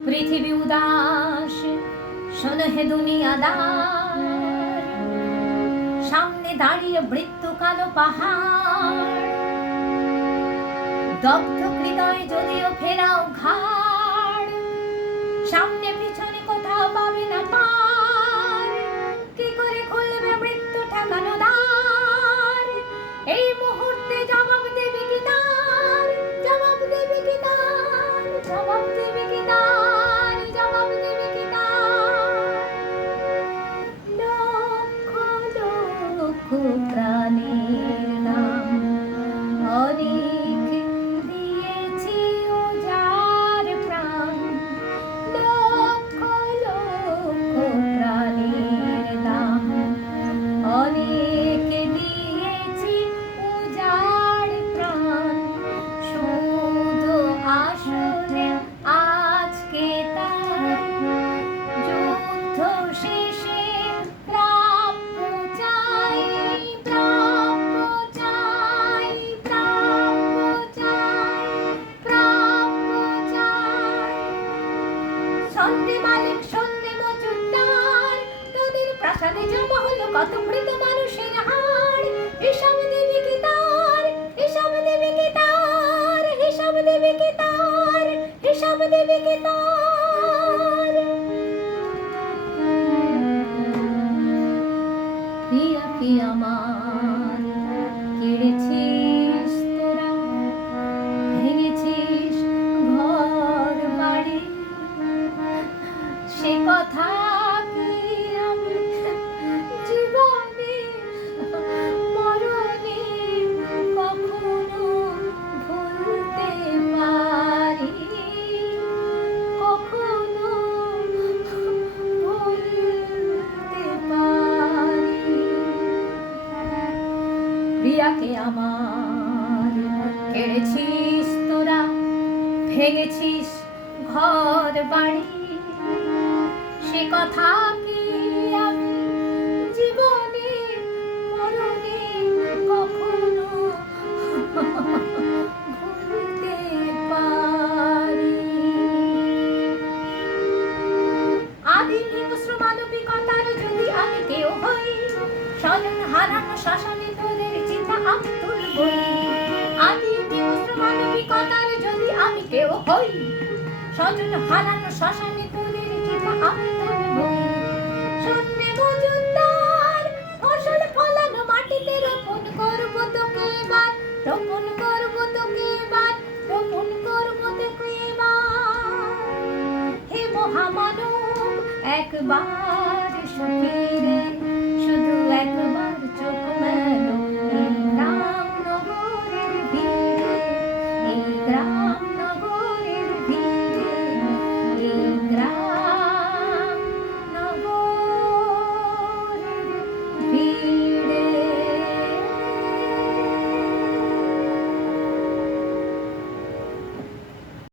পৃথিবী উদাস শোন হে দুনিয়াদার। সামনে দাঁড়িয়ে মৃত্যু কালো পাহাড়। দগ্ধ হৃদয় যদিও You. মালিক সন্ধে মজুমদার। তোদের প্রাসাদে জমা হলো কত মৃত মানুষের প্রিয়াকে আমার। কেড়েছিস তোরা, ভেঙেছিস ঘর বাড়ি। সে কথা কি আমি জীবনে মরণে কখনো ভুলতে পারি। আদি হিংস্র মানবিকতার যদি আমি কেউ হই স্বজন হারানো শ্মশানে তোদের চিন্তা আমি তুলবই আদি হিংস্র মানবিকতার যদি আমি কেউ হই স্বজন হারানো শ্মশানে তোদের চিন্তা আমি তুলবই সন্ধ্যে মজুমদার ফসল ফলানো মাটিতে রোপণ করব তোকে এবার রোপণ করব তোকে এবার রোপণ করব তোকে এবার হে মহামানব একবার শুধু একবার